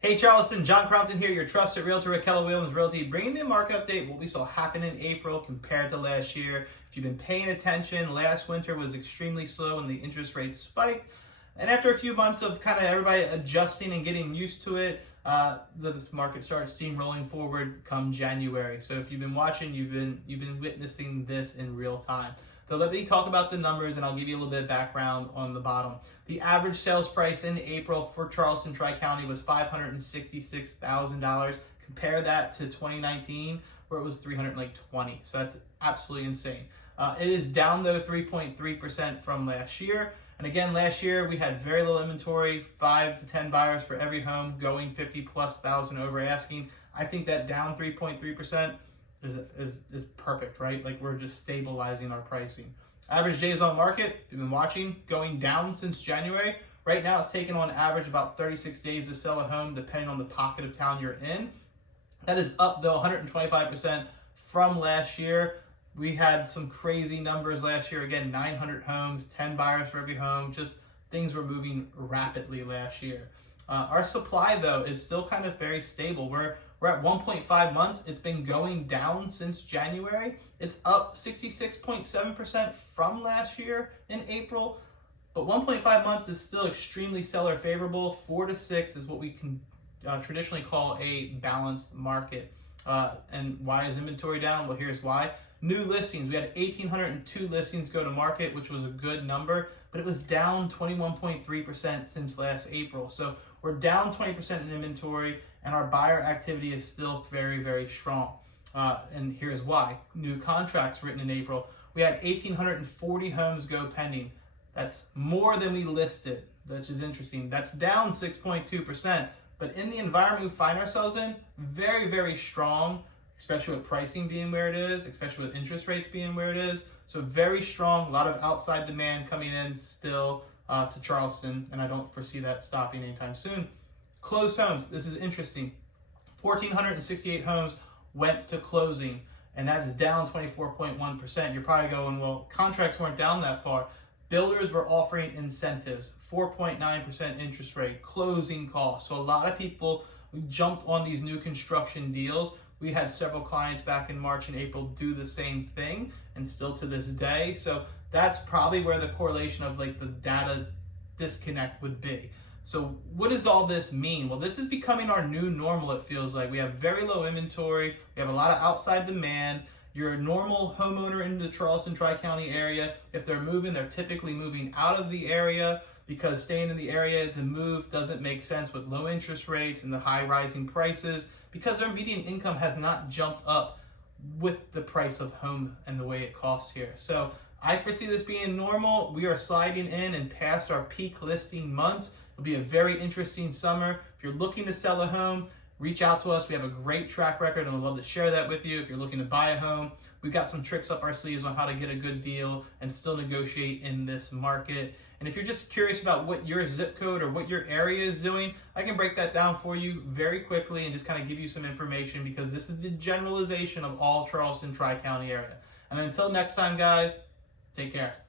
Hey Charleston, John Crompton here, your trusted realtor at Keller Williams Realty, bringing the market update, what we saw happen in April compared to last year. If you've been paying attention, last winter was extremely slow and the interest rates spiked. And after a few months of kind of everybody adjusting and getting used to it, this market started steamrolling forward come January. So if you've been watching, you've been witnessing this in real time. So let me talk about the numbers and I'll give you a little bit of background on the bottom. The average sales price in April for Charleston Tri-County was $566,000. Compare that to 2019 where it was $320,000. So that's absolutely insane. It is down though 3.3% from last year. And again, last year we had very little inventory, 5 to 10 buyers for every home, going 50,000+ over asking. I think that down 3.3% is perfect, right? Like we're just stabilizing our pricing. Average days on market, if you've been watching, going down since January. Right now it's taken on average about 36 days to sell a home depending on the pocket of town you're in. That is up though 125% from last year. We had some crazy numbers last year. Again, 900 homes, 10 buyers for every home. Just things were moving rapidly last year. Our supply though is still kind of very stable. We're at 1.5 months. It's been going down since January. It's up 66.7% from last year in April, but 1.5 months is still extremely seller favorable. 4 to 6 is what we can traditionally call a balanced market. And why is inventory down? Well, here's why. New listings. We had 1,802 listings go to market, which was a good number, but it was down 21.3% since last April. So we're down 20% in inventory, and our buyer activity is still very, very strong. And here's why. New contracts written in April. We had 1,840 homes go pending. That's more than we listed, which is interesting. That's down 6.2%. But in the environment we find ourselves in, very, very strong, especially with pricing being where it is, especially with interest rates being where it is. So very strong, a lot of outside demand coming in still to Charleston, and I don't foresee that stopping anytime soon. Closed homes, this is interesting. 1,468 homes went to closing, and that is down 24.1%. You're probably going, well, contracts weren't down that far. Builders were offering incentives, 4.9% interest rate, closing costs. So a lot of people jumped on these new construction deals. We had several clients back in March and April do the same thing, and still to this day. So that's probably where the correlation of like the data disconnect would be. So what does all this mean? Well, this is becoming our new normal, it feels like. We have very low inventory. We have a lot of outside demand. You're a normal homeowner in the Charleston Tri-County area. If they're moving, they're typically moving out of the area because staying in the area to move doesn't make sense with low interest rates and the high rising prices because their median income has not jumped up with the price of home and the way it costs here. So I foresee this being normal. We are sliding in and past our peak listing months. It'll be a very interesting summer. If you're looking to sell a home, reach out to us. We have a great track record and we'd love to share that with you. If you're looking to buy a home, we've got some tricks up our sleeves on how to get a good deal and still negotiate in this market. And if you're just curious about what your zip code or what your area is doing, I can break that down for you very quickly and just kind of give you some information because this is the generalization of all Charleston Tri-County area. And until next time, guys, take care.